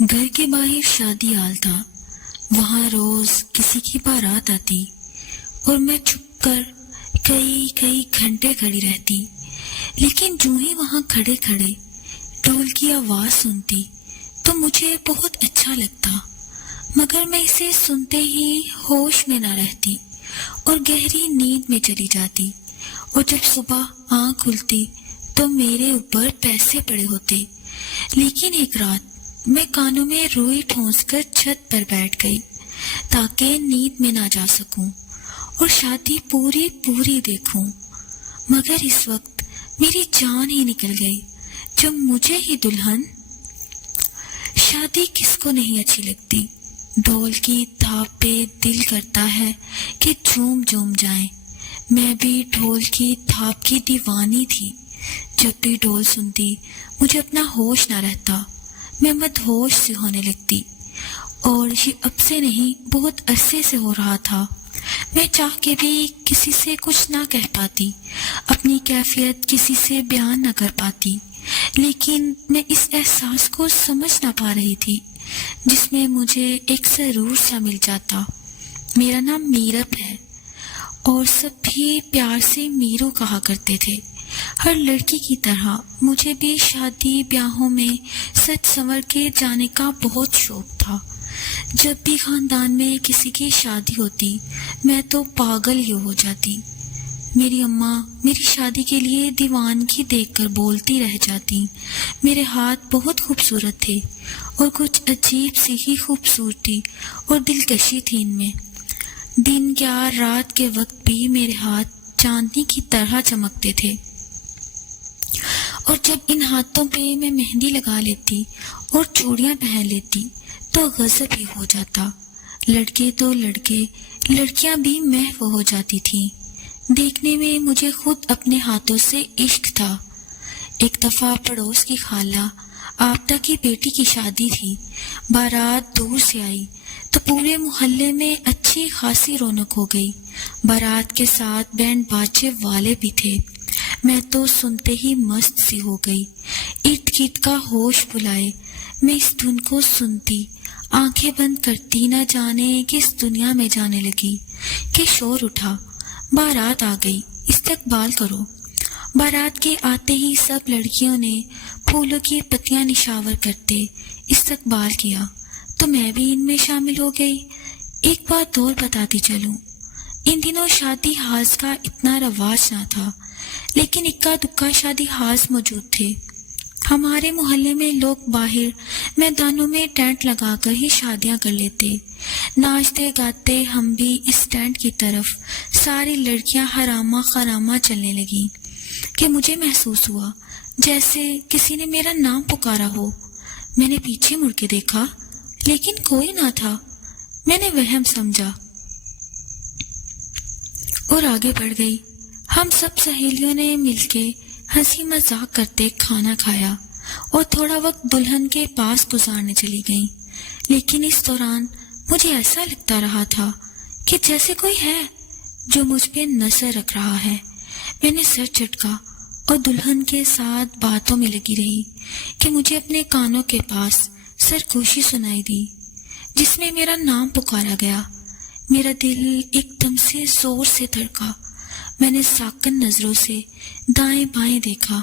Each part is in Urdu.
گھر کے باہر شادی ہال تھا۔ وہاں روز کسی کی بارات آتی اور میں چھپ کر کئی گھنٹے کھڑی رہتی، لیکن جو ہی وہاں کھڑے کھڑے ڈھول کی آواز سنتی تو مجھے بہت اچھا لگتا، مگر میں اسے سنتے ہی ہوش میں نہ رہتی اور گہری نیند میں چلی جاتی، اور جب صبح آنکھ کھلتی تو میرے اوپر پیسے پڑے ہوتے۔ لیکن ایک رات میں کانوں میں روئی ٹھونس کر چھت پر بیٹھ گئی تاکہ نیند میں نہ جا سکوں اور شادی پوری دیکھوں، مگر اس وقت میری جان ہی نکل گئی جب مجھے ہی دلہن۔ شادی کس کو نہیں اچھی لگتی؟ ڈھول کی تھاپ پہ دل کرتا ہے کہ جھوم جائیں۔ میں بھی ڈھول کی تھاپ کی دیوانی تھی۔ جب بھی ڈھول سنتی مجھے اپنا ہوش نہ رہتا، میں مدہوش سے ہونے لگتی، اور یہ اب سے نہیں بہت عرصے سے ہو رہا تھا۔ میں چاہ کے بھی کسی سے کچھ نہ کہہ پاتی، اپنی کیفیت کسی سے بیان نہ کر پاتی، لیکن میں اس احساس کو سمجھ نہ پا رہی تھی جس میں مجھے ایک سرور سا مل جاتا۔ میرا نام میرب ہے اور سب بھی پیار سے میرو کہا کرتے تھے۔ ہر لڑکی کی طرح مجھے بھی شادی بیاہوں میں سج سنور کے جانے کا بہت شوق تھا۔ جب بھی خاندان میں کسی کی شادی ہوتی میں تو پاگل ہی ہو جاتی۔ میری اماں میری شادی کے لیے دیوانگی دیکھ کر بولتی رہ جاتی۔ میرے ہاتھ بہت خوبصورت تھے اور کچھ عجیب سی ہی خوبصورتی اور دلکشی تھی ان میں۔ دن یا رات کے وقت بھی میرے ہاتھ چاندنی کی طرح چمکتے تھے، اور جب ان ہاتھوں پہ میں مہندی لگا لیتی اور چوڑیاں پہن لیتی تو غضب ہی ہو جاتا۔ لڑکے تو لڑکے، لڑکیاں بھی محو ہو جاتی تھیں۔ دیکھنے میں مجھے خود اپنے ہاتھوں سے عشق تھا۔ ایک دفعہ پڑوس کی خالہ آپدہ کی بیٹی کی شادی تھی۔ بارات دور سے آئی تو پورے محلے میں اچھی خاصی رونق ہو گئی۔ بارات کے ساتھ بینڈ باجے والے بھی تھے۔ میں تو سنتے ہی مست سی ہو گئی، ارد گرد کا ہوش بلائے میں اس دھن کو سنتی، آنکھیں بند کرتی نہ جانے کس دنیا میں جانے لگی کہ شور اٹھا، بارات آ گئی، استقبال کرو۔ بارات کے آتے ہی سب لڑکیوں نے پھولوں کی پتیاں نشاور کرتے استقبال کیا تو میں بھی ان میں شامل ہو گئی۔ ایک بات اور بتاتی چلوں، ان دنوں شادی ہاز کا اتنا رواج نہ تھا، لیکن اکا دکا شادی ہاز موجود تھے۔ ہمارے محلے میں لوگ باہر میدانوں میں ٹینٹ لگا کر ہی شادیاں کر لیتے۔ ناچتے گاتے ہم بھی اس ٹینٹ کی طرف ساری لڑکیاں حرامہ خرامہ چلنے لگیں کہ مجھے محسوس ہوا جیسے کسی نے میرا نام پکارا ہو۔ میں نے پیچھے مڑ کے دیکھا لیکن کوئی نہ تھا۔ میں نے وہم سمجھا اور آگے بڑھ گئی۔ ہم سب سہیلیوں نے مل کے ہنسی مذاق کرتے کھانا کھایا اور تھوڑا وقت دلہن کے پاس گزارنے چلی گئیں، لیکن اس دوران مجھے ایسا لگتا رہا تھا کہ جیسے کوئی ہے جو مجھ پہ نظر رکھ رہا ہے۔ میں نے سر جھٹکا اور دلہن کے ساتھ باتوں میں لگی رہی کہ مجھے اپنے کانوں کے پاس سرگوشی سنائی دی جس میں میرا نام پکارا گیا۔ میرا دل ایک دم سے زور سے دھڑکا۔ میں نے ساکن نظروں سے دائیں بائیں دیکھا،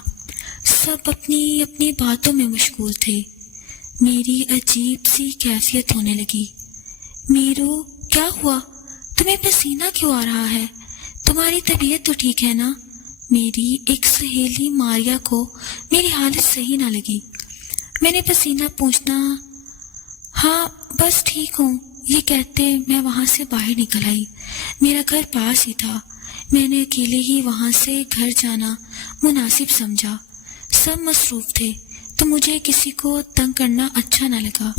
سب اپنی اپنی باتوں میں مشغول تھے۔ میری عجیب سی کیفیت ہونے لگی۔ میرو، کیا ہوا؟ تمہیں پسینہ کیوں آ رہا ہے؟ تمہاری طبیعت تو ٹھیک ہے نا؟ میری ایک سہیلی ماریا کو میری حالت صحیح نہ لگی۔ میں نے پسینہ پوچھنا، ہاں بس ٹھیک ہوں، یہ کہتے میں وہاں سے باہر نکل آئی۔ میرا گھر پاس ہی تھا، میں نے اکیلے ہی وہاں سے گھر جانا مناسب سمجھا۔ سب مصروف تھے تو مجھے کسی کو تنگ کرنا اچھا نہ لگا،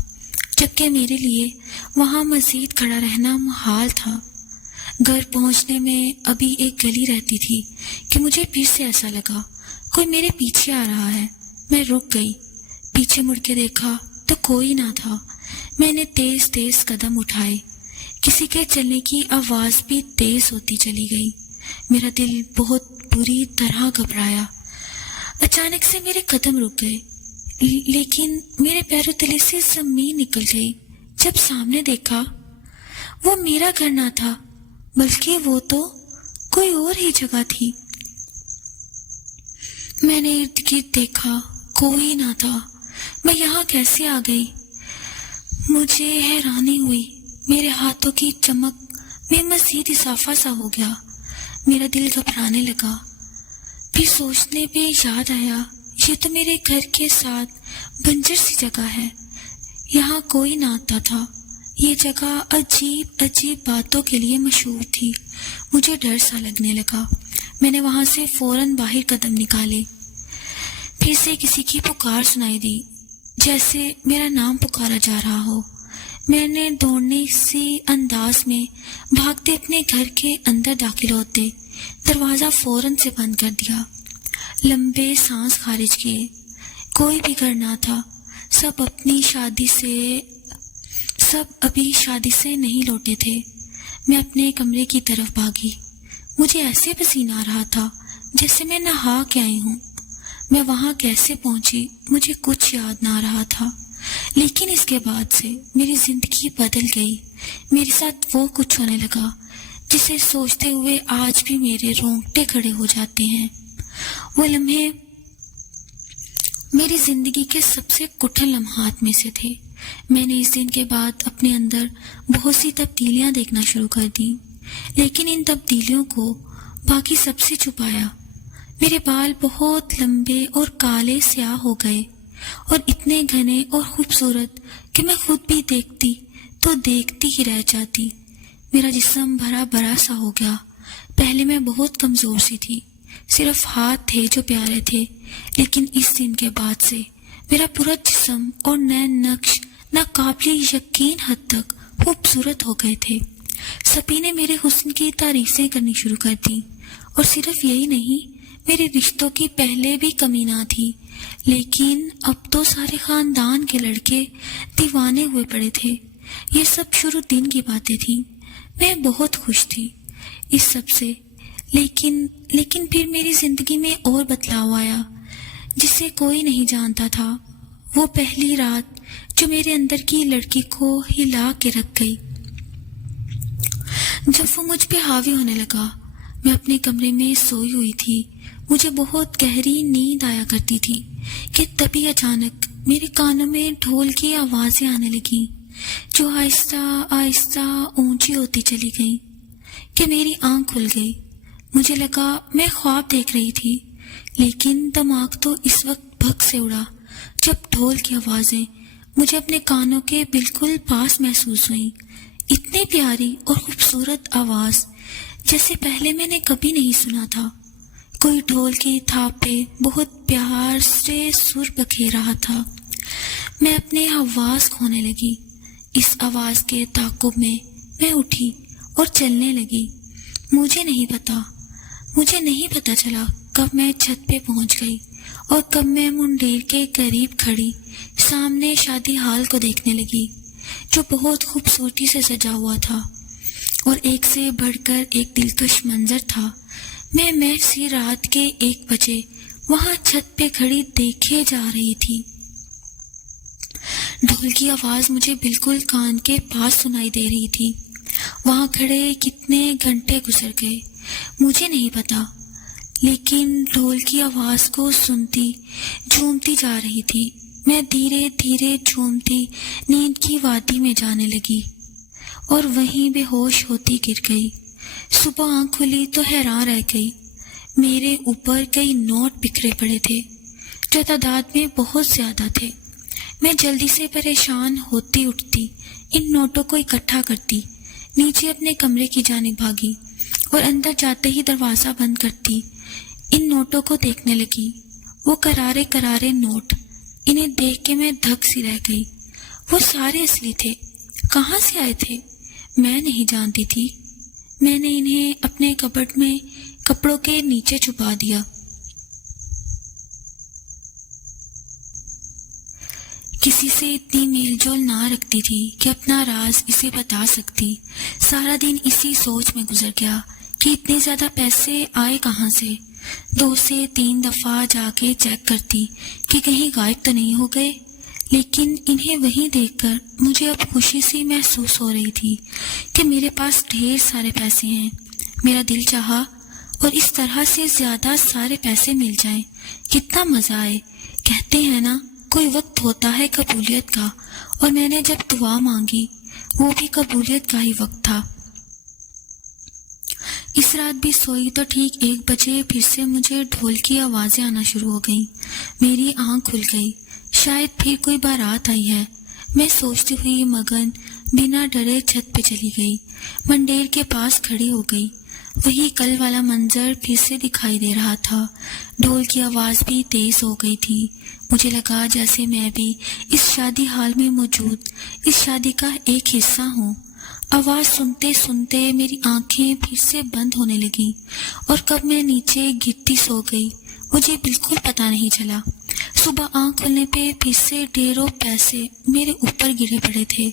جبکہ میرے لیے وہاں مزید کھڑا رہنا محال تھا۔ گھر پہنچنے میں ابھی ایک گلی رہتی تھی کہ مجھے پھر سے ایسا لگا کوئی میرے پیچھے آ رہا ہے۔ میں رک گئی، پیچھے مڑ کے دیکھا تو کوئی نہ تھا۔ میں نے تیز تیز قدم اٹھائے، کسی کے چلنے کی آواز بھی تیز ہوتی چلی گئی۔ میرا دل بہت بری طرح گھبرایا۔ اچانک سے میرے قدم رک گئے۔ لیکن میرے پیروں تلے سے زمین نکل گئی جب سامنے دیکھا۔ وہ میرا گھر نہ تھا بلکہ وہ تو کوئی اور ہی جگہ تھی۔ میں نے ارد گرد دیکھا، کوئی نہ تھا۔ میں یہاں کیسے آ گئی؟ مجھے حیرانی ہوئی۔ میرے ہاتھوں کی چمک میں مزید اضافہ سا ہو گیا۔ میرا دل گھبرانے لگا۔ پھر سوچنے پہ یاد آیا، یہ تو میرے گھر کے ساتھ بنجر سی جگہ ہے، یہاں کوئی نہ آتا تھا۔ یہ جگہ عجیب عجیب باتوں کے لیے مشہور تھی۔ مجھے ڈر سا لگنے لگا۔ میں نے وہاں سے فوراً باہر قدم نکالے۔ پھر سے کسی کی پکار سنائی دی، جیسے میرا نام پکارا جا رہا ہو۔ میں نے دوڑنے سی انداز میں بھاگتے اپنے گھر کے اندر داخل ہوتے دروازہ فوراً سے بند کر دیا۔ لمبے سانس خارج کیے۔ کوئی بھی گھر نہ تھا۔ سب ابھی شادی سے نہیں لوٹے تھے۔ میں اپنے کمرے کی طرف بھاگی۔ مجھے ایسے پسینہ آ رہا تھا جیسے میں نہا کے آئی ہوں۔ میں وہاں کیسے پہنچی مجھے کچھ یاد نہ آ رہا تھا، لیکن اس کے بعد سے میری زندگی بدل گئی۔ میرے ساتھ وہ کچھ ہونے لگا جسے سوچتے ہوئے آج بھی میرے رونگٹے کھڑے ہو جاتے ہیں۔ وہ لمحے میری زندگی کے سب سے کٹھن لمحات میں سے تھے۔ میں نے اس دن کے بعد اپنے اندر بہت سی تبدیلیاں دیکھنا شروع کر دیں، لیکن ان تبدیلیوں کو باقی سب سے چھپایا۔ میرے بال بہت لمبے اور کالے سیاہ ہو گئے اور اتنے گھنے اور خوبصورت کہ میں خود بھی دیکھتی تو دیکھتی ہی رہ جاتی۔ میرا جسم بھرا بھرا سا ہو گیا۔ پہلے میں بہت کمزور سی تھی، صرف ہاتھ تھے جو پیارے تھے، لیکن اس دن کے بعد سے میرا پورا جسم اور نئے نقش ناقابل یقین حد تک خوبصورت ہو گئے تھے۔ سبھی نے میرے حسن کی تعریفیں کرنی شروع کر دیں، اور صرف یہی نہیں، میرے رشتوں کی پہلے بھی کمی نہ تھی، لیکن اب تو سارے خاندان کے لڑکے دیوانے ہوئے پڑے تھے۔ یہ سب شروع دن کی باتیں تھیں۔ میں بہت خوش تھی اس سب سے، لیکن پھر میری زندگی میں اور بدلاؤ آیا جسے کوئی نہیں جانتا تھا۔ وہ پہلی رات جو میرے اندر کی لڑکی کو ہلا کے رکھ گئی۔ جب وہ مجھ پہ حاوی ہونے لگا، میں اپنے کمرے میں سوئی ہوئی تھی۔ مجھے بہت گہری نیند آیا کرتی تھی کہ تبھی اچانک میرے کانوں میں ڈھول کی آوازیں آنے لگیں، جو آہستہ آہستہ اونچی ہوتی چلی گئیں کہ میری آنکھ کھل گئی۔ مجھے لگا میں خواب دیکھ رہی تھی، لیکن دماغ تو اس وقت بھگ سے اڑا جب ڈھول کی آوازیں مجھے اپنے کانوں کے بالکل پاس محسوس ہوئیں۔ اتنی پیاری اور خوبصورت آواز جیسے پہلے میں نے کبھی نہیں سنا تھا۔ کوئی ڈھول کی تھاپ پہ بہت پیار سے سر بکھیر رہا تھا۔ میں اپنے حواس کھونے لگی۔ اس آواز کے تعاقب میں اٹھی اور چلنے لگی۔ مجھے نہیں پتا چلا کب میں چھت پہ پہنچ گئی اور کب میں منڈیر کے قریب کھڑی سامنے شادی ہال کو دیکھنے لگی، جو بہت خوبصورتی سے سجا ہوا تھا اور ایک سے بڑھ کر ایک دلکش منظر تھا۔ میں سی رات کے 1 بجے وہاں چھت پہ کھڑی دیکھے جا رہی تھی۔ ڈھول کی آواز مجھے بالکل کان کے پاس سنائی دے رہی تھی۔ وہاں کھڑے کتنے گھنٹے گزر گئے مجھے نہیں پتا، لیکن ڈھول کی آواز کو سنتی جھومتی جا رہی تھی۔ میں دھیرے دھیرے جھومتی نیند کی وادی میں جانے لگی اور وہیں بے ہوش ہوتی گر گئی۔ صبح آنکھ کھلی تو حیران رہ گئی۔ میرے اوپر کئی نوٹ بکھرے پڑے تھے جو تعداد میں بہت زیادہ تھے۔ میں جلدی سے پریشان ہوتی اٹھتی ان نوٹوں کو اکٹھا کرتی، نیچے اپنے کمرے کی جانب بھاگی اور اندر جاتے ہی دروازہ بند کرتی ان نوٹوں کو دیکھنے لگی۔ وہ کرارے کرارے نوٹ، انہیں دیکھ کے میں دھک سی رہ گئی۔ وہ سارے اصلی تھے۔ کہاں سے آئے تھے میں نہیں جانتی تھی۔ میں نے انہیں اپنے کبرڈ میں کپڑوں کے نیچے چھپا دیا۔ کسی سے اتنی میل جول نہ رکھتی تھی کہ اپنا راز اسے بتا سکتی۔ سارا دن اسی سوچ میں گزر گیا کہ اتنے زیادہ پیسے آئے کہاں سے۔ 2 سے 3 دفعہ جا کے چیک کرتی کہ کہیں غائب تو نہیں ہو گئے، لیکن انہیں وہیں دیکھ کر مجھے اب خوشی سی محسوس ہو رہی تھی کہ میرے پاس ڈھیر سارے پیسے ہیں۔ میرا دل چاہا اور اس طرح سے زیادہ سارے پیسے مل جائیں، کتنا مزہ آئے۔ کہتے ہیں نا، کوئی وقت ہوتا ہے قبولیت کا، اور میں نے جب دعا مانگی وہ بھی قبولیت کا ہی وقت تھا۔ اس رات بھی سوئی تو ٹھیک 1 بجے پھر سے مجھے ڈھول کی آوازیں آنا شروع ہو گئیں۔ میری آنکھ کھل گئی، شاید پھر کوئی بارات آئی ہے۔ میں سوچتی ہوئی مگن بنا ڈرے چھت پہ چلی گئی، منڈیر کے پاس کھڑی ہو گئی۔ وہی کل والا منظر پھر سے دکھائی دے رہا تھا، ڈھول کی آواز بھی تیز ہو گئی تھی۔ مجھے لگا جیسے میں بھی اس شادی حال میں موجود اس شادی کا ایک حصہ ہوں۔ آواز سنتے سنتے میری آنکھیں پھر سے بند ہونے لگیں، اور کب میں نیچے گرتی سو گئی مجھے بالکل پتہ نہیں چلا۔ صبح آنکھ کھلنے پہ پھر سے ڈھیروں پیسے میرے اوپر گرے پڑے تھے۔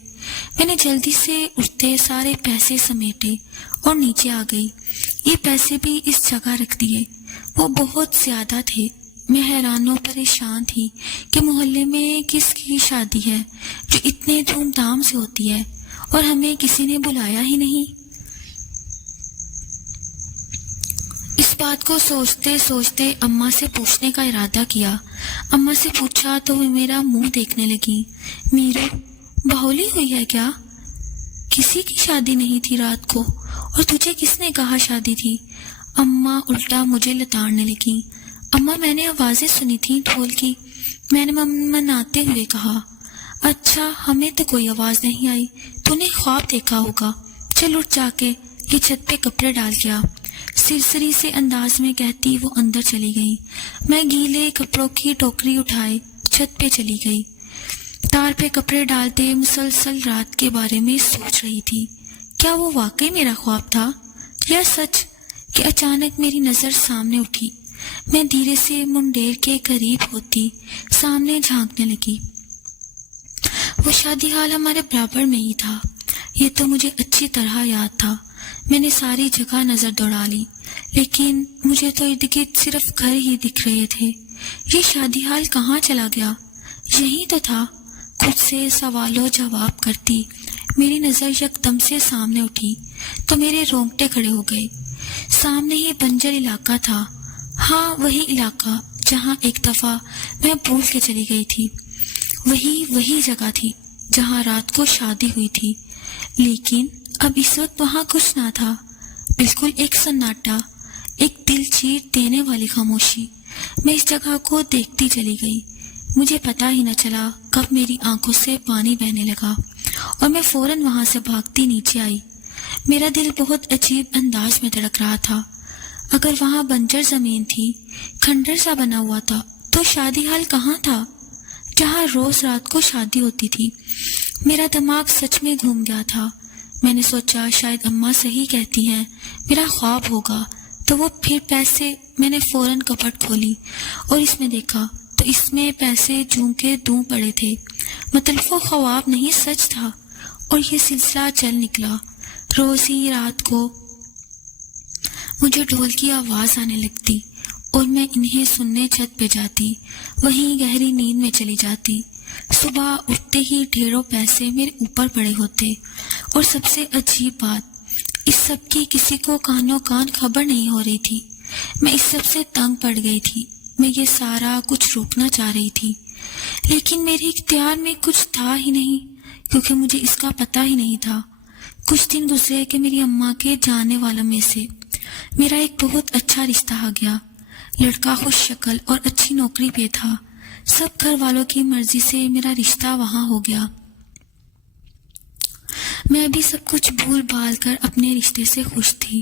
میں نے جلدی سے اٹھتے سارے پیسے سمیٹے اور نیچے آ گئی۔ یہ پیسے بھی اس جگہ رکھ دیے، وہ بہت زیادہ تھے۔ میں حیران و پریشان تھی کہ محلے میں کس کی شادی ہے جو اتنے دھوم دھام سے ہوتی ہے اور ہمیں کسی نے بلایا ہی نہیں۔ اس بات کو سوچتے سوچتے اماں سے پوچھنے کا ارادہ کیا۔ اماں سے پوچھا تو وہ میرا منہ دیکھنے لگی۔ میرو، باہولی ہوئی ہے کیا؟ کسی کی شادی نہیں تھی رات کو، اور تجھے کس نے کہا شادی تھی؟ اماں الٹا مجھے لتاڑنے لگی۔ اماں، میں نے آوازیں سنی تھی ڈھول کی، میں نے مناتے ہوئے کہا۔ اچھا، ہمیں تو کوئی آواز نہیں آئی، تو نے خواب دیکھا ہوگا۔ چل اٹھ، جا کے یہ چھت پہ کپڑے ڈال کے آ۔ سرسری سے انداز میں کہتی وہ اندر چلی گئی۔ میں گیلے کپڑوں کی ٹوکری اٹھائے چھت پہ چلی گئی۔ تار پہ کپڑے ڈالتے مسلسل رات کے بارے میں سوچ رہی تھی۔ کیا وہ واقعی میرا خواب تھا یا سچ؟ کہ اچانک میری نظر سامنے اٹھی۔ میں دھیرے سے منڈیر کے قریب ہوتی سامنے جھانکنے لگی۔ وہ شادی حال ہمارے برابر میں ہی تھا، یہ تو مجھے اچھی طرح یاد تھا۔ میں نے ساری جگہ نظر دوڑا لی، لیکن مجھے تو ارد گرد صرف گھر ہی دکھ رہے تھے۔ یہ شادی حال کہاں چلا گیا؟ یہی تو تھا۔ خود سے سوال و جواب کرتی میری نظر یکدم سے سامنے اٹھی تو میرے رونگٹے کھڑے ہو گئے۔ سامنے ہی بنجر علاقہ تھا، ہاں وہی علاقہ جہاں ایک دفعہ میں بھول کے چلی گئی تھی۔ وہی جگہ تھی جہاں رات کو شادی ہوئی تھی، لیکن اب اس وقت وہاں کچھ نہ تھا، بالکل ایک سناٹا، ایک دل چیر دینے والی خاموشی۔ میں اس جگہ کو دیکھتی چلی گئی، مجھے پتہ ہی نہ چلا کب میری آنکھوں سے پانی بہنے لگا اور میں فوراً وہاں سے بھاگتی نیچے آئی۔ میرا دل بہت عجیب انداز میں دھڑک رہا تھا۔ اگر وہاں بنجر زمین تھی، کھنڈر سا بنا ہوا تھا، تو شادی حال کہاں تھا جہاں روز رات کو شادی ہوتی تھی؟ میرا دماغ سچ میں گھوم گیا تھا۔ میں نے سوچا شاید اماں صحیح کہتی ہیں، میرا خواب ہوگا۔ تو وہ پھر پیسے، میں نے فوراً کپبورڈ کھولی اور اس میں دیکھا تو اس میں پیسے جوں کے دوں پڑے تھے، مطلب وہ خواب نہیں سچ تھا۔ اور یہ سلسلہ چل نکلا۔ روز ہی رات کو مجھے ڈھول کی آواز آنے لگتی اور میں انہیں سننے چھت پہ جاتی، وہیں گہری نیند میں چلی جاتی۔ صبح اٹھتے ہی ڈھیروں پیسے میرے اوپر پڑے ہوتے، اور سب سے عجیب بات، اس سب کی کسی کو کانوں کان خبر نہیں ہو رہی تھی۔ میں اس سب سے تنگ پڑ گئی تھی، میں یہ سارا کچھ روکنا چاہ رہی تھی، لیکن میرے اختیار میں کچھ تھا ہی نہیں، کیونکہ مجھے اس کا پتہ ہی نہیں تھا۔ کچھ دن گزرے کہ میری اماں کے جاننے والوں میں سے میرا ایک بہت اچھا رشتہ آ گیا۔ لڑکا خوش شکل اور اچھی نوکری پہ تھا۔ سب گھر والوں کی مرضی سے میرا رشتہ وہاں ہو گیا۔ میں بھی سب کچھ بھول بھال کر اپنے رشتے سے خوش تھی،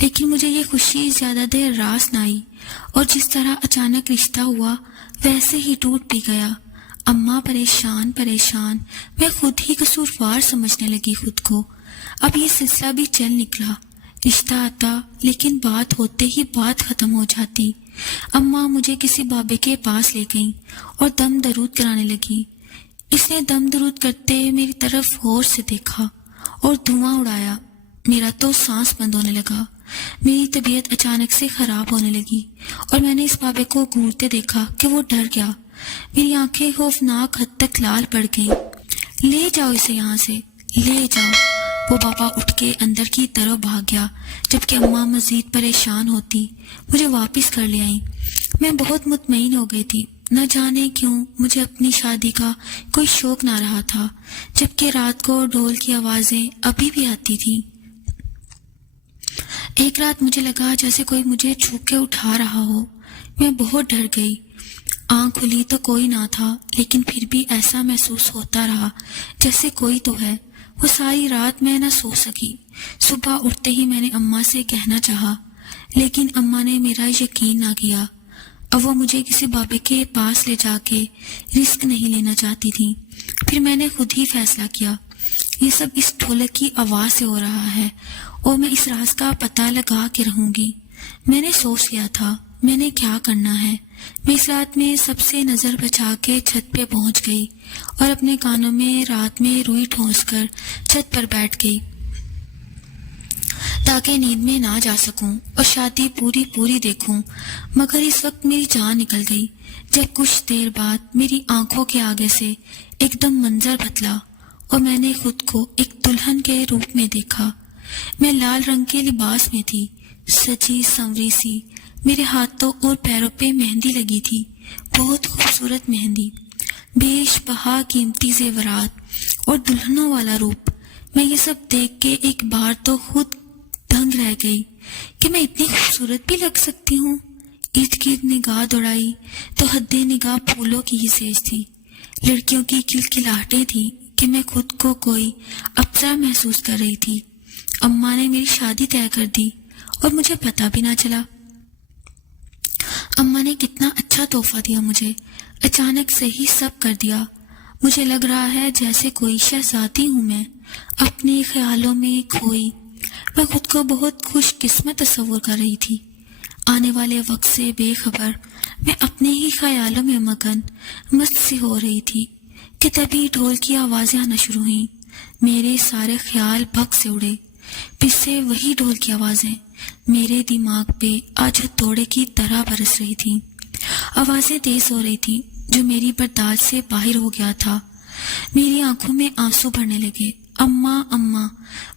لیکن مجھے یہ خوشی زیادہ دیر راس نہ آئی، اور جس طرح اچانک رشتہ ہوا ویسے ہی ٹوٹ بھی گیا۔ اماں پریشان، میں خود ہی قصوروار سمجھنے لگی خود کو۔ اب یہ سلسلہ بھی چل نکلا، رشتہ آتا لیکن بات ہوتے ہی بات ختم ہو جاتی۔ اماں مجھے کسی بابے کے پاس لے گئیں اور دم درود کرانے لگی۔ اس نے دم درود کرتے میری طرف غور سے دیکھا اور دھواں اڑایا۔ میرا تو سانس بند ہونے لگا۔ میری طبیعت اچانک سے خراب ہونے لگی اور میں نے اس بابے کو گھورتے دیکھا کہ وہ ڈر گیا۔ میری آنکھیں خوفناک حد تک لال پڑ گئیں۔ لے جاؤ اسے یہاں سے، لے جاؤ۔ وہ بابا اٹھ کے اندر کی طرف بھاگ گیا، جبکہ اماں مزید پریشان ہوتی مجھے واپس کر لے آئیں۔ میں بہت مطمئن ہو گئی تھی۔ نہ جانے کیوں مجھے اپنی شادی کا کوئی شوق نہ رہا تھا، جبکہ رات کو ڈھول کی آوازیں ابھی بھی آتی تھیں۔ ایک رات مجھے لگا جیسے کوئی مجھے چھو کے اٹھا رہا ہو۔ میں بہت ڈر گئی۔ آنکھ کھلی تو کوئی نہ تھا، لیکن پھر بھی ایسا محسوس ہوتا رہا جیسے کوئی تو ہے۔ وہ ساری رات میں نہ سو سکی۔ صبح اٹھتے ہی میں نے اماں سے کہنا چاہا، لیکن اماں نے میرا یقین نہ کیا۔ اب وہ مجھے کسی بابے کے پاس لے جا کے رسک نہیں لینا چاہتی تھی۔ پھر میں نے خود ہی فیصلہ کیا، یہ سب اس ڈھولک کی آواز سے ہو رہا ہے اور میں اس راز کا پتہ لگا کے رہوں گی۔ میں نے سوچ لیا تھا میں نے کیا کرنا ہے۔ میں اس رات میں سب سے نظر بچا کے چھت پہ پہنچ گئی اور اپنے کانوں میں رات میں روئی ٹھونس کر چھت پر بیٹھ گئی تاکہ نیند میں نہ جا سکوں اور شادی پوری دیکھوں۔ مگر اس وقت میری جان نکل گئی جب کچھ دیر بعد میری آنکھوں کے آگے سے ایک دم منظر بدلا اور میں نے خود کو ایک دلہن کے روپ میں دیکھا۔ میں لال رنگ کے لباس میں تھی، سجی سنوری سی۔ میرے ہاتھوں اور پیروں پہ مہندی لگی تھی، بہت خوبصورت مہندی، بیش بہا قیمتی زیورات اور دلہنوں والا روپ۔ میں یہ سب دیکھ کے ایک بار تو خود دنگ رہ گئی کہ میں اتنی خوبصورت بھی لگ سکتی ہوں۔ ارد گرد نگاہ دوڑائی تو حد نگاہ پھولوں کی ہی سیج تھی۔ لڑکیوں کی کلکلاہٹیں تھیں کہ میں خود کو کوئی اپسرا محسوس کر رہی تھی۔ اماں نے میری شادی طے کر دی اور مجھے پتہ بھی نہ چلا۔ اماں نے کتنا اچھا تحفہ دیا مجھے، اچانک سے ہی سب کر دیا۔ مجھے لگ رہا ہے جیسے کوئی شہزادی ہوں میں، اپنے خیالوں میں کھوئی۔ میں خود کو بہت خوش قسمت تصور کر رہی تھی۔ آنے والے وقت سے بے خبر میں اپنے ہی خیالوں میں مگن مست سی ہو رہی تھی کہ تبھی ڈھول کی آوازیں آنا شروع ہوئیں۔ میرے سارے خیال بھگ سے اڑے۔ پھر سے وہی ڈھول کی آوازیں میرے دماغ پہ آج ہتھوڑے کی طرح برس رہی تھیں۔ آوازیں تیز ہو رہی تھیں جو میری برداشت سے باہر ہو گیا تھا۔ میری آنکھوں میں آنسو بھرنے لگے۔ اماں اماں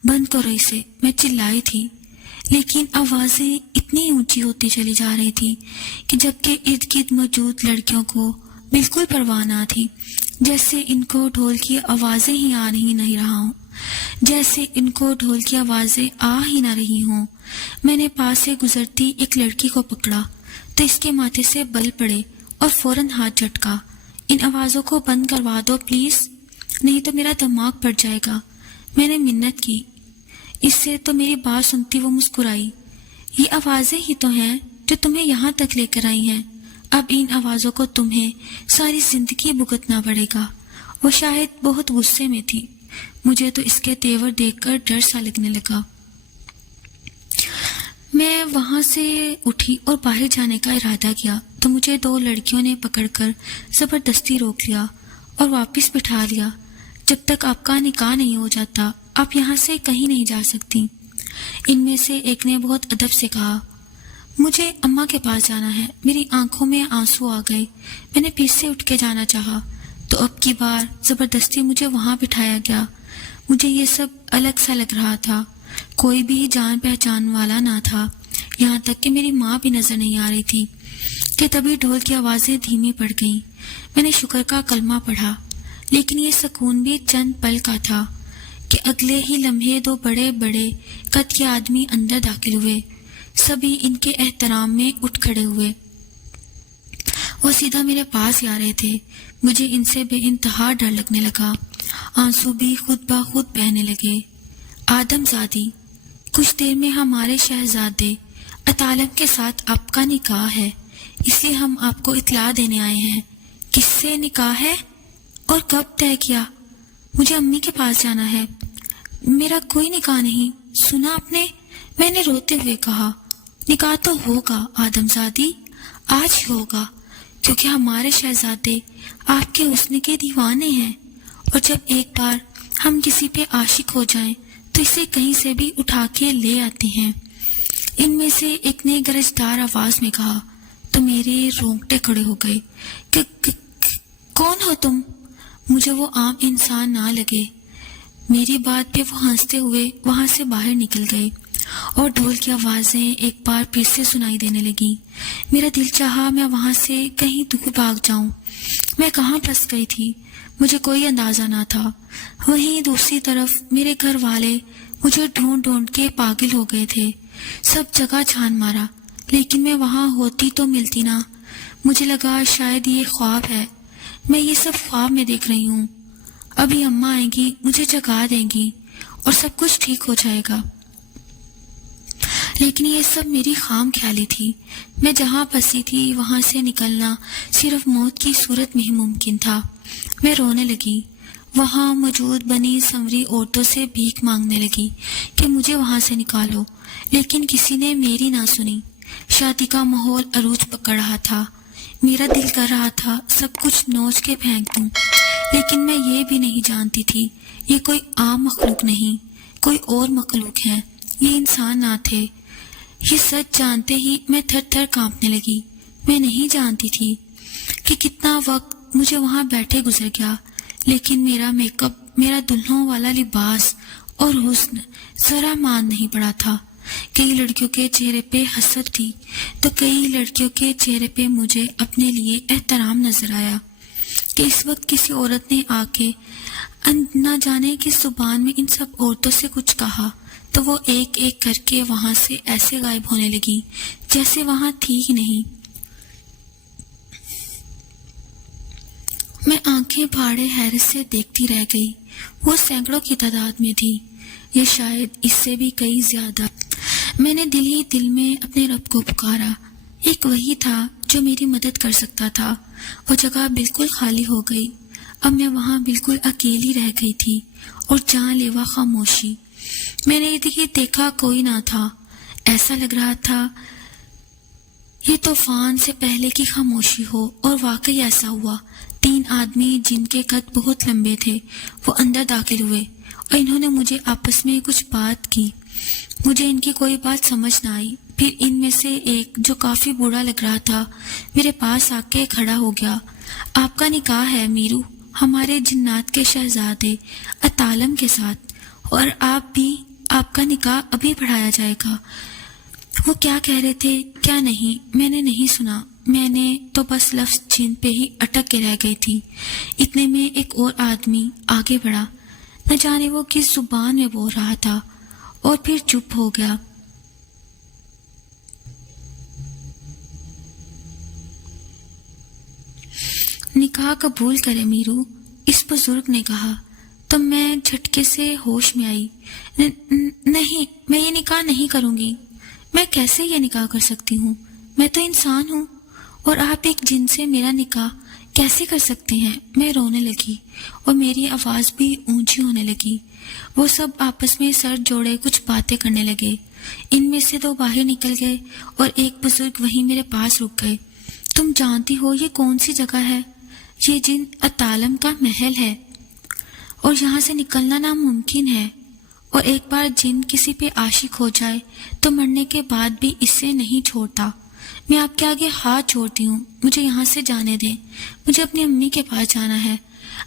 بند کرو اسے، میں چلائی تھی، لیکن آوازیں اتنی اونچی ہوتی چلی جا رہی تھی کہ جبکہ ارد گرد موجود لڑکیوں کو بالکل پرواہ نہ تھی، جیسے ان کو ڈھول کی آوازیں ہی آ ہی نہیں رہا ہوں، جیسے ان کو ڈھول کی آوازیں آ ہی نہ رہی ہوں۔ میں نے پاس سے گزرتی ایک لڑکی کو پکڑا تو اس کے ماتھے سے بل پڑے اور فوراً ہاتھ جھٹکا۔ ان آوازوں کو بند کروا دو پلیز، نہیں تو میرا دماغ پھٹ جائے گا۔ میں نے منت کی۔ اس سے تو میری بات سنتی وہ مسکرائی۔ یہ آوازیں ہی تو ہیں جو تمہیں یہاں تک لے کر آئی ہیں۔ اب ان آوازوں کو تمہیں ساری زندگی بھگتنا پڑے گا۔ وہ شاید بہت غصے میں تھی۔ مجھے تو اس کے تیور دیکھ کر ڈر سا لگنے لگا۔ میں وہاں سے اٹھی اور باہر جانے کا ارادہ کیا تو مجھے دو لڑکیوں نے پکڑ کر زبردستی روک لیا اور واپس بٹھا لیا۔ جب تک آپ کا نکاح نہیں ہو جاتا آپ یہاں سے کہیں نہیں جا سکتی۔ ان میں سے ایک نے بہت ادب سے کہا، مجھے اماں کے پاس جانا ہے۔ میری آنکھوں میں آنسو آ گئے۔ میں نے پھر سے اٹھ کے جانا چاہا تو اب کی بار زبردستی مجھے وہاں بٹھایا گیا۔ مجھے یہ سب الگ سا لگ رہا تھا، کوئی بھی جان پہچان والا نہ تھا، یہاں تک کہ میری ماں بھی نظر نہیں آ رہی تھی کہ تبھی ڈھول کی آوازیں دھیمی پڑ گئیں۔ میں نے شکر کا کلمہ پڑھا، لیکن یہ سکون بھی چند پل کا تھا کہ اگلے ہی لمحے دو بڑے بڑے قد کے آدمی اندر داخل ہوئے۔ سبھی ان کے احترام میں اٹھ کھڑے ہوئے۔ وہ سیدھا میرے پاس ہی آ رہے تھے۔ مجھے ان سے بے انتہا ڈر لگنے لگا، آنسو بھی خود بخود بہنے لگے۔ آدم زادی، کچھ دیر میں ہمارے شہزادے اطالب کے ساتھ آپ کا نکاح ہے، اس لیے ہم آپ کو اطلاع دینے آئے ہیں۔ کس سے نکاح ہے اور کب طے کیا؟ مجھے امی کے پاس جانا ہے۔ میرا کوئی نکاح نہیں، سنا آپ نے؟ میں نے روتے ہوئے کہا۔ نکاح تو ہوگا آدم زادی، آج ہی ہوگا، کیونکہ ہمارے شہزادے آپ کے حسن کے دیوانے ہیں، اور جب ایک بار ہم کسی پہ عاشق ہو جائیں تو اسے کہیں سے بھی اٹھا کے لے آتے ہیں۔ ان میں سے ایک نے گرجدار آواز میں کہا تو میرے رونگٹے کھڑے ہو گئے۔ کون ہو تم؟ مجھے وہ عام انسان نہ لگے۔ میری بات پہ وہ ہنستے ہوئے وہاں سے باہر نکل گئے اور ڈھول کی آوازیں ایک بار پھر سے سنائی دینے لگیں۔ میرا دل چاہا میں وہاں سے کہیں دور بھاگ جاؤں۔ میں کہاں پھنس گئی تھی مجھے کوئی اندازہ نہ تھا۔ وہیں دوسری طرف میرے گھر والے مجھے ڈھونڈ ڈھونڈ کے پاگل ہو گئے تھے۔ سب جگہ چھان مارا لیکن میں وہاں ہوتی تو ملتی نہ۔ مجھے لگا شاید یہ خواب ہے، میں یہ سب خواب میں دیکھ رہی ہوں۔ ابھی اماں آئیں گی، مجھے جگا دیں گی اور سب کچھ ٹھیک ہو جائے گا۔ لیکن یہ سب میری خام خیالی تھی۔ میں جہاں پھنسی تھی وہاں سے نکلنا صرف موت کی صورت میں ہی ممکن تھا۔ میں رونے لگی، وہاں موجود بنی سنوری عورتوں سے بھیک مانگنے لگی کہ مجھے وہاں سے نکالو، لیکن کسی نے میری نہ سنی۔ شادی کا ماحول عروج پکڑ رہا تھا۔ میرا دل کر رہا تھا سب کچھ نوچ کے پھینک دوں، لیکن میں یہ بھی نہیں جانتی تھی یہ کوئی عام مخلوق نہیں، کوئی اور مخلوق ہے، یہ انسان نہ تھے۔ یہ سچ جانتے ہی میں تھر تھر کانپنے لگی۔ میں نہیں جانتی تھی کہ کتنا وقت مجھے وہاں بیٹھے گزر گیا، لیکن میرا میک اپ، میرا دلہنوں والا لباس اور حسن ذرا مان نہیں پڑا تھا۔ کئی لڑکیوں کے چہرے پہ حسرت تھی تو کئی لڑکیوں کے چہرے پہ مجھے اپنے لیے احترام نظر آیا کہ اس وقت کسی عورت نے آ کے نہ جانے کس زبان میں ان سب عورتوں سے کچھ کہا تو وہ ایک ایک کر کے وہاں سے ایسے غائب ہونے لگی جیسے وہاں تھی ہی نہیں۔ میں آنکھیں پھاڑے حیرت سے دیکھتی رہ گئی۔ وہ سینکڑوں کی تعداد میں تھی، یا شاید اس سے بھی کئی زیادہ۔ میں نے دل ہی دل میں اپنے رب کو پکارا۔ ایک وہی تھا جو میری مدد کر سکتا تھا۔ وہ جگہ بالکل خالی ہو گئی۔ اب میں وہاں بالکل اکیلی رہ گئی تھی اور جان لیوا خاموشی۔ میں نے دیکھا کوئی نہ تھا۔ ایسا لگ رہا تھا یہ طوفان سے پہلے کی خاموشی ہو، اور واقعی ایسا ہوا۔ 3 آدمی جن کے قد بہت لمبے تھے وہ اندر داخل ہوئے اور انہوں نے مجھے آپس میں کچھ بات کی۔ مجھے ان کی کوئی بات سمجھ نہ آئی۔ پھر ان میں سے ایک جو کافی بوڑھا لگ رہا تھا میرے پاس آ کے کھڑا ہو گیا۔ آپ کا نکاح ہے میرو، ہمارے جنات کے شہزادے اتالم کے ساتھ، اور آپ کا نکاح ابھی پڑھایا جائے گا۔ وہ کیا کہہ رہے تھے کیا نہیں میں نے نہیں سنا، میں نے تو بس لفظ جن پہ ہی اٹک کے رہ گئی تھی۔ اتنے میں ایک اور آدمی آگے بڑھا، نہ جانے وہ کس زبان میں بول رہا تھا، اور پھر چپ ہو گیا۔ نکاح قبول کرے میرو، اس بزرگ نے کہا۔ تو میں جھٹکے سے ہوش میں آئی۔ نہیں، میں یہ نکاح نہیں کروں گی۔ میں کیسے یہ نکاح کر سکتی ہوں؟ میں تو انسان ہوں، اور آپ ایک جن سے میرا نکاح کیسے کر سکتے ہیں؟ میں رونے لگی اور میری آواز بھی اونچی ہونے لگی۔ وہ سب آپس میں سر جوڑے کچھ باتیں کرنے لگے۔ ان میں سے 2 باہر نکل گئے اور ایک بزرگ وہیں میرے پاس رک گئے۔ تم جانتی ہو یہ کون سی جگہ ہے؟ یہ جن اتالم کا محل ہے، اور یہاں سے نکلنا ناممکن ہے، اور ایک بار جن کسی پہ عاشق ہو جائے تو مرنے کے بعد بھی اسے نہیں چھوڑتا۔ میں آپ کے آگے ہاتھ جوڑتی ہوں، مجھے یہاں سے جانے دیں، مجھے اپنی امی کے پاس جانا ہے،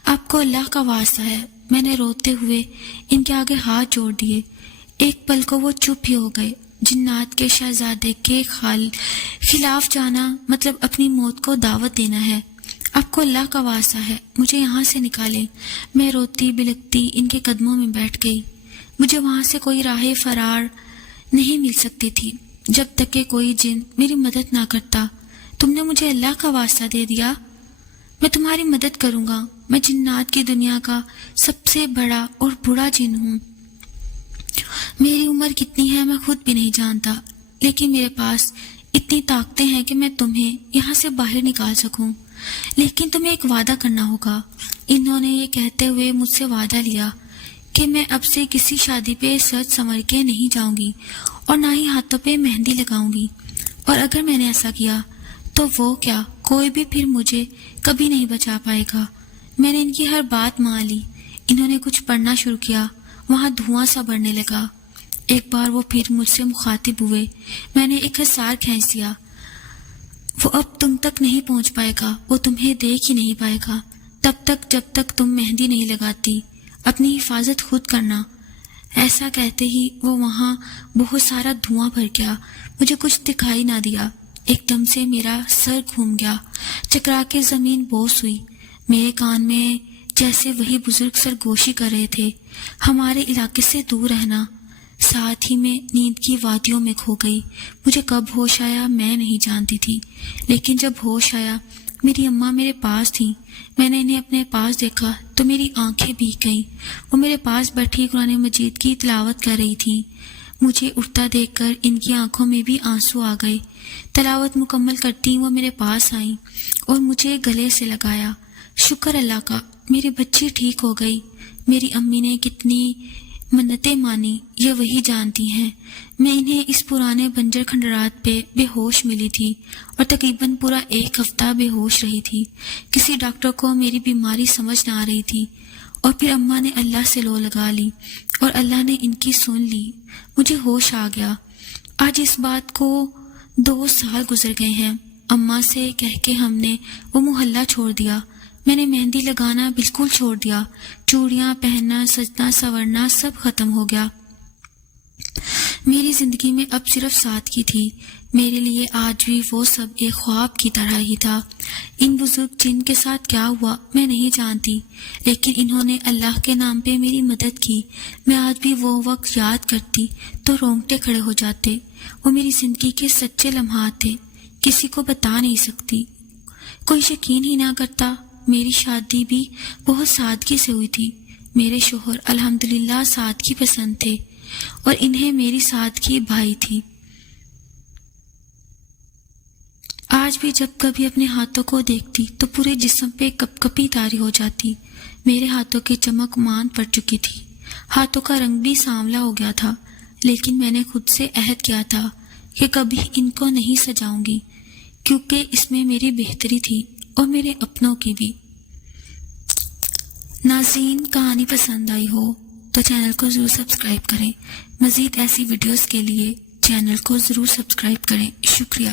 آپ کو اللہ کا واسطہ ہے۔ میں نے روتے ہوئے ان کے آگے ہاتھ جوڑ دیے۔ ایک پل کو وہ چپ ہی ہو گئے۔ جنات کے شہزادے کے خلاف جانا مطلب اپنی موت کو دعوت دینا ہے۔ آپ کو اللہ کا واسطہ ہے، مجھے یہاں سے نکالیں۔ میں روتی بلکتی ان کے قدموں میں بیٹھ گئی۔ مجھے وہاں سے کوئی راہ فرار نہیں مل سکتی تھی جب تک کہ کوئی جن میری مدد نہ کرتا۔ تم نے مجھے اللہ کا واسطہ دے دیا، میں تمہاری مدد کروں گا۔ میں جنات کی دنیا کا سب سے بڑا اور بڑا جن ہوں۔ میری عمر کتنی ہے میں خود بھی نہیں جانتا، لیکن میرے پاس اتنی طاقتیں ہیں کہ میں تمہیں یہاں سے باہر نکال سکوں، لیکن تمہیں ایک وعدہ کرنا ہوگا۔ انہوں نے یہ کہتے ہوئے مجھ سے وعدہ لیا کہ میں اب سے کسی شادی پہ سج سنور کے نہیں جاؤں گی اور نہ ہی ہاتھوں پہ مہندی لگاؤں گی، اور اگر میں نے ایسا کیا تو وہ کیا کوئی بھی پھر مجھے کبھی نہیں بچا پائے گا۔ میں نے ان کی ہر بات مان لی۔ انہوں نے کچھ پڑھنا شروع کیا، وہاں دھواں سا بڑھنے لگا۔ ایک بار وہ پھر مجھ سے مخاطب ہوئے۔ میں نے ایک حصار کھینچ دیا۔ وہ اب تم تک نہیں پہنچ پائے گا، وہ تمہیں دیکھ ہی نہیں پائے گا تب تک جب تک تم مہندی نہیں لگاتی۔ اپنی حفاظت خود کرنا۔ ایسا کہتے ہی وہ وہاں بہت سارا دھواں بھر گیا۔ مجھے کچھ دکھائی نہ دیا۔ ایک دم سے میرا سر گھوم گیا، چکرا کے زمین بوس ہوئی۔ میرے کان میں جیسے وہی بزرگ سرگوشی کر رہے تھے، ہمارے علاقے سے دور رہنا۔ ساتھ ہی میں نیند کی وادیوں میں کھو گئی۔ مجھے کب ہوش آیا میں نہیں جانتی تھی، لیکن جب ہوش آیا میری اماں میرے پاس تھیں۔ میں نے انہیں اپنے پاس دیکھا تو میری آنکھیں بھیگ گئیں۔ وہ میرے پاس بیٹھی قرآن مجید کی تلاوت کر رہی تھیں۔ مجھے اٹھتا دیکھ کر ان کی آنکھوں میں بھی آنسو آ گئے۔ تلاوت مکمل کرتی وہ میرے پاس آئیں اور مجھے گلے سے لگایا۔ شکر اللہ کا، میری بچی ٹھیک ہو گئی۔ میری امی نے کتنی منتیں مانی یہ وہی جانتی ہیں۔ میں انہیں اس پرانے بنجر کھنڈرات پہ بے ہوش ملی تھی اور تقریباً پورا 1 ہفتہ بے ہوش رہی تھی۔ کسی ڈاکٹر کو میری بیماری سمجھ نہ آ رہی تھی، اور پھر اماں نے اللہ سے لو لگا لی اور اللہ نے ان کی سن لی۔ مجھے ہوش آ گیا۔ آج اس بات کو 2 سال گزر گئے ہیں۔ اماں سے کہہ کے ہم نے وہ محلہ چھوڑ دیا۔ میں نے مہندی لگانا بالکل چھوڑ دیا۔ چوڑیاں پہننا، سجنا سورنا سب ختم ہو گیا۔ میری زندگی میں اب صرف سادگی تھی۔ میرے لیے آج بھی وہ سب ایک خواب کی طرح ہی تھا۔ ان بزرگ جن کے ساتھ کیا ہوا میں نہیں جانتی، لیکن انہوں نے اللہ کے نام پہ میری مدد کی۔ میں آج بھی وہ وقت یاد کرتی تو رونگٹے کھڑے ہو جاتے۔ وہ میری زندگی کے سچے لمحات تھے، کسی کو بتا نہیں سکتی۔ کوئی یقین ہی نہ کرتا۔ میری شادی بھی بہت سادگی سے ہوئی تھی۔ میرے شوہر الحمدللہ سادگی پسند تھے اور انہیں میری سادگی بھائی تھی۔ آج بھی جب کبھی اپنے ہاتھوں کو دیکھتی تو پورے جسم پہ کپ کپی طاری ہو جاتی۔ میرے ہاتھوں کی چمک مان پڑ چکی تھی، ہاتھوں کا رنگ بھی سانولا ہو گیا تھا، لیکن میں نے خود سے عہد کیا تھا کہ کبھی ان کو نہیں سجاؤں گی، کیونکہ اس میں میری بہتری تھی اور میرے اپنوں کی بھی۔ ناظرین، کہانی پسند آئی ہو تو چینل کو ضرور سبسکرائب کریں۔ مزید ایسی ویڈیوز کے لیے چینل کو ضرور سبسکرائب کریں۔ شکریہ۔